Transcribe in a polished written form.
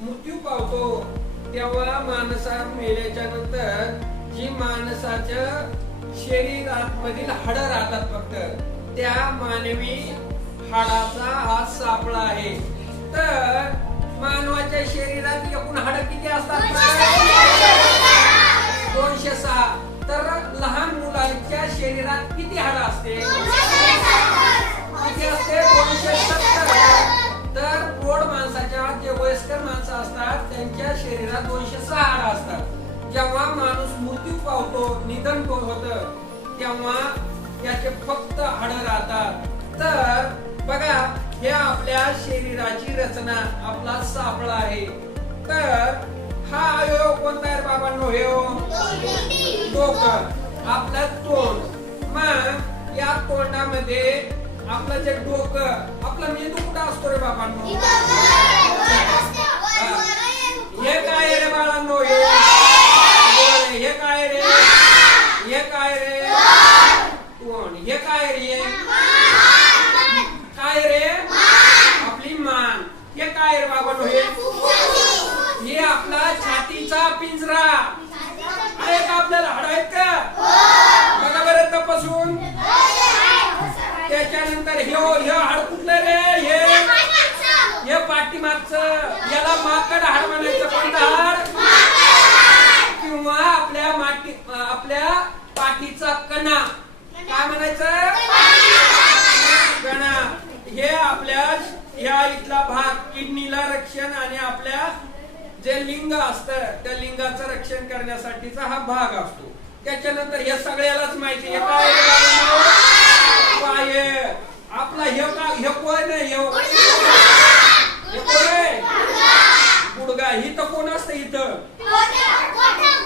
मृत्यू पावतो तेव्हा माणसा मेल्याच्या नंतर जी माणसाच्या शरीरात मधील हाड राहतात फक्त त्या मानवी हाडाचा हा सापळा आहे. तर मानवाच्या शरीरात एकूण हाड किती असतात? 206. तर लहान मुलांच्या शरीरात किती हाड असते? किती असते? 270. तर प्रौढ माणसाच्या जे वयस्कर माणसं असतात त्यांच्या शरीरात 206 हाड असतात. जेव्हा माणूस मृत्यू पावतो, निधन होतं, तेव्हा याचे फक्त हाड राहतात. तर बघा, हे आपल्या शरीराची रचना, आपला सापळा आहे. तर हा अवयव कोणता आहे बाबांनो? हे डोकं, आपलं तोंड. मग या तोंडामध्ये आपलं जे डोकं, आपला मेंदू कुठं असतो रे बाबांनो? हे काय रे बाळांनो? हे काय रे? हे काय रे? तोंड. हे काय रे? काय रे? आपली मान. हे काय रे बाबांनो? हे आपला छातीचा पिंजरा आहे का? आपल्याला हाड आहेत का? बघा बरं तपासून. त्याच्यानंतर हे हाड कुठलं रे? हे पाठीमागचं, याला माकड हाड म्हणायचं. कोणतं हाड? किंवा आपल्या पाठीचा कणा काय म्हणायचं? कणा. हे आपल्या ह्या इथला भाग, किडनीला रक्षण आणि आपल्या जे लिंग असतं त्या लिंगाचं रक्षण करण्यासाठीचा हा भाग असतो. त्याच्यानंतर हे सगळ्यालाच माहिती. हे काय पाय आपला? हे कोण आहे? हे कोण आहे? गुडघा. ही तर कोण असतं इथं?